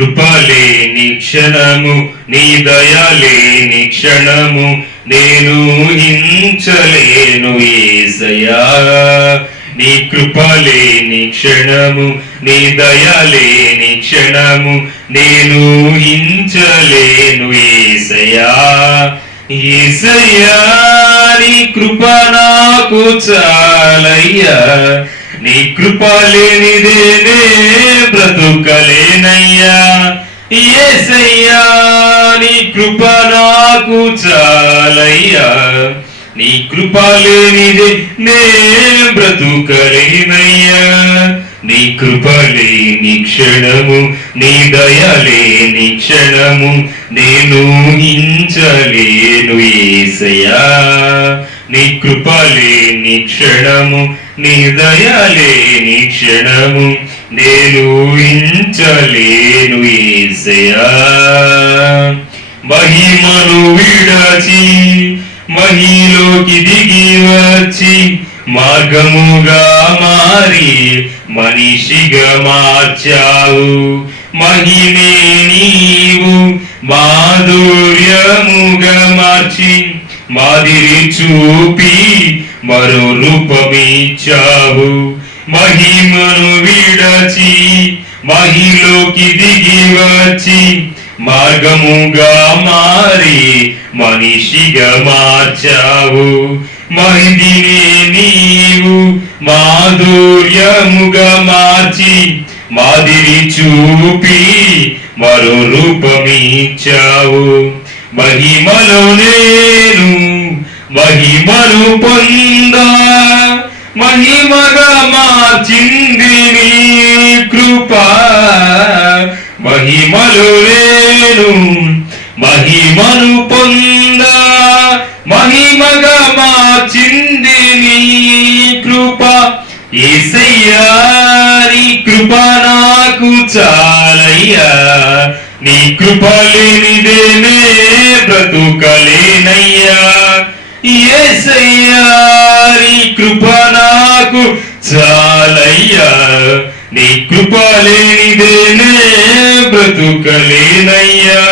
కృప లేని క్షణము, నీ దయ లేని క్షణము నేను ఊహించలేను యేసయ్యా. నీ కృప లేని క్షణము, నీ దయ లేని క్షణము నేను ఊహించలేను యేసయ్యా. యేసయ్యా నీ కృప నాకు చాలయ్యా, నీ కృప లేనిదే నే బ్రతుకలేనయ్యా. యేసయ్యా నీ కృప నాకు చాలయ్యా, నీ కృప లేనిదే నే బ్రతుకలేనయ్యా. నీ కృప లేని క్షణము, నీ దయ లేని క్షణము నేను ఊహించలేను యేసయ్యా. నీ కృప లేని క్షణము, నీ దయ లేని క్షణము నేను ఊహించలేను యేసయ్యా. మహిమను విడచి మహిలోకి దిగి వచ్చి మార్గముగా మారి మనిషిగా మార్చావు. మహిమే నీవు మాధుర్యముగా మార్చి మాదిరి చూపి మరో రూపమిచ్చావు. మహిమను విడచి మహిలోకి దిగి వచ్చి మార్గముగా మారి మనిషిగా మార్చావు. మహిదినే నీవు మాధుర్యముగా మార్చి మాదిరి చూపి మరో రూపమిచ్చావు. మహిమలో నేను మహిమను పొందా, మహిమగా మార్చింది నీ కృప. మహిమలో నేను మహిమను పొందా, మహిమగా మార్చింది నీ కృప. యేసయ్యా నీ కృప నాకు చాలయ్యా, నీ కృప లేనిదే నే బ్రతుకలేనయ్యా. యేసయ్యా నీ కృప నాకు చాలయ్యా, నీ కృప లేనిదే నే బ్రతుకలేనయ్యా.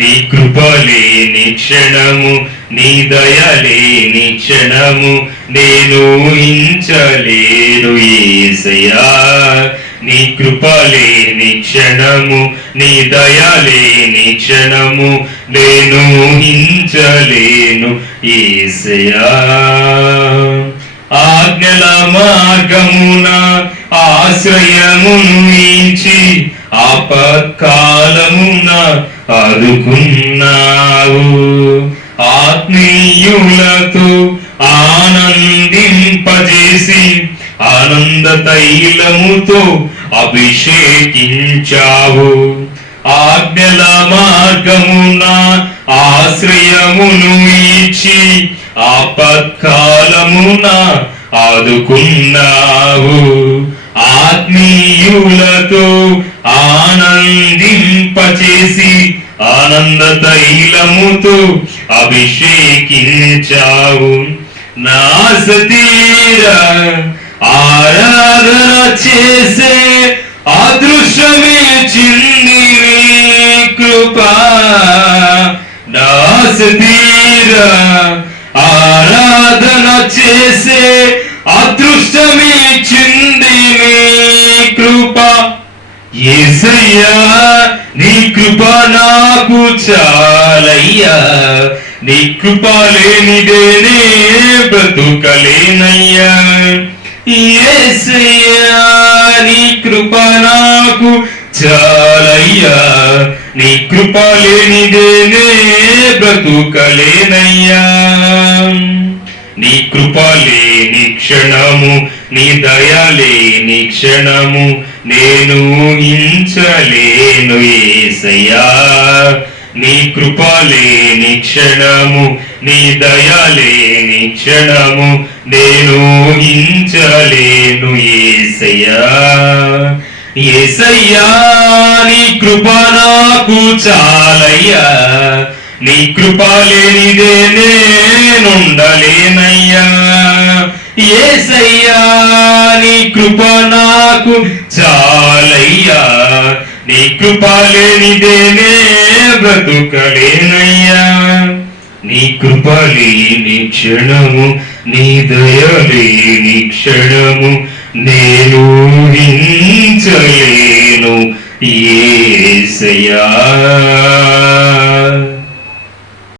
నీ కృప లేని క్షణము, నీ దయ లేని క్షణము నేను ఊహించలేను యేసయ్యా. నీ కృప లేని క్షణము, నీ దయ లేని క్షణము నేను ఊహించలేను యేసయ్యా. ఆజ్ఞల మార్గమున ఆశ్రయమును ఇచ్చి ఆపత్కాలమున ఆదుకున్నావు. ఆత్మీయులతో ఆనందింపజేసి ఆనంద తైలముతో అభిషేకించావు. ఆజ్ఞల మార్గమున ఆశ్రయమును ఇచ్చి ఆపత్కాలమున ఆదుకున్నావు. ఆత్మీయులతో ఆనందింపచేసి ఆనంద తైలముతో అభిషేకించావు. నా సతీరా ఆరాధన చేసే అదృశ్యమే చింది కృప. నా సతీరా ఆరాధన చేసే అదృష్టమే చింది కృప. యేసయ్యా నీ కృప నాకు చాలయ్యా, నీ కృప లేనిదే నే బ్రతుకలేనయ్యా. యేసయ్యా నీ కృప నాకు చాలయ్యా, నీ కృప లేనిదే నే బ్రతుకలేనయ్యా. నీ కృప లేని క్షణము, నీ దయ లేని క్షణము నేను ఊహించలేను యేసయ్యా. నీ కృప లేని క్షణము, నీ దయ లేని క్షణము నేను ఊహించలేను యేసయ్యా. యేసయ్యా నీ కృప నాకు చాలయ్యా, నీ కృప లేనిదే నేనుండలేనయ్యా. యేసయ్యా నీ కృప నాకు చాలయ్యా, నీ కృప లేనిదేనే బ్రతుకలేనయ్యా. నీ కృప లేని క్షణము, నీ దయ లేని క్షణము నేను ఊహించలేను యేసయ్యా.